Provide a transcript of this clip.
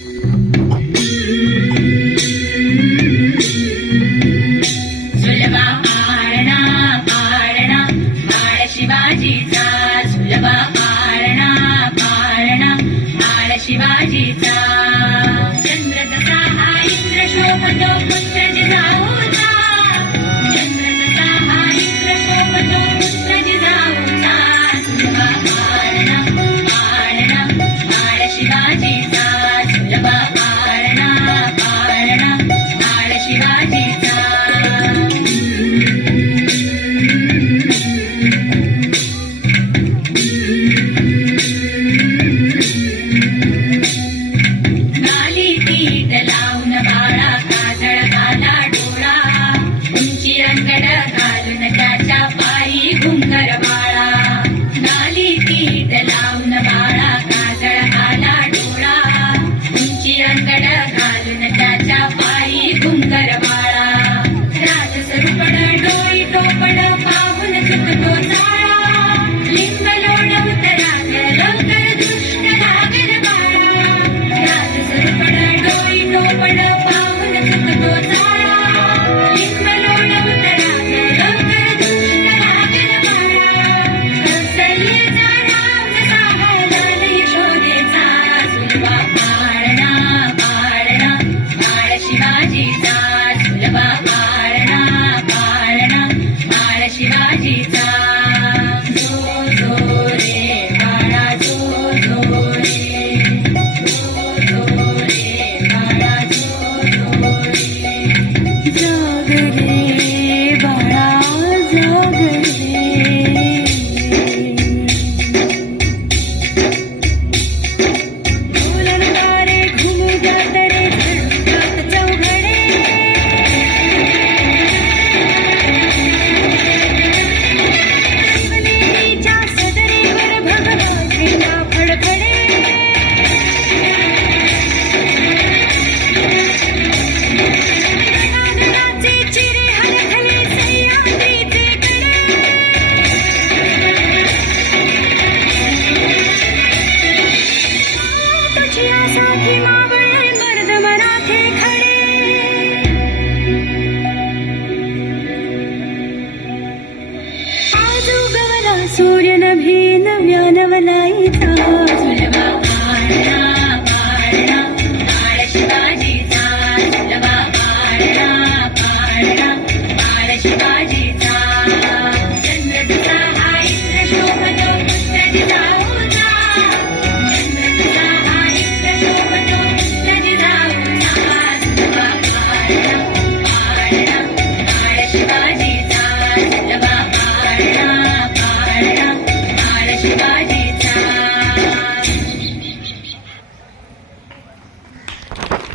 झुलवा पाळणा पाळणा बाळ शिवाजीचा, झुलवा पाळणा पाळणा बाळ शिवाजीचा. चंद्र तसा हा इंद्र शोभतो पुत्र जिजाऊचा, चंद्र तसा हा इंद्र शोभतो पुत्र जिजाऊचा. झुलवा पाळणा पाळणा बाळ शिवाजीचा, झुलवा पाळणा पाळणा बाळ शिवाजीचा. गाली पीठ लावून बाळा काजळ घाला डोळा, उंची रंगड घालून त्याच्या पायी घुंगर बाळा. गाली पीठ लावून बाळा काजळ घाला डोळा, उंची रंगड घालून त्याच्या पायी घुंगर बाळा. राजस्वरूपड डोई टोपड पाहून चुकतो जाळा, लिंब लोण उतरात लवकर दुष्ट लागल बाळा. राजस्वरूपड डोई टोपड पाहून चुकतो जाळा, लिंब लोण उतरात लवकर दुष्ट लागल बाळा. कौसल्येचा राम सांभाळला यशोदेचा, झुलवा पाळणा पाळणा बाळ शिवाजीचा, झुलवा पाळणा पाळणा बाळ शिवाजीचा. जो जो रे बाळा जो जो रे, जो जो रे बाळा जो जो रे. जाग रे बाळा जाग रे. डोलन तारे घुमू जात रे झळकत चौघडे. शिवनेरीच्या सदरेवर भगवा झेंडा फडफडे. नानाचे चिरे हलखले सह्याद्रीचे कडे. तुझ्यासाठी मावळे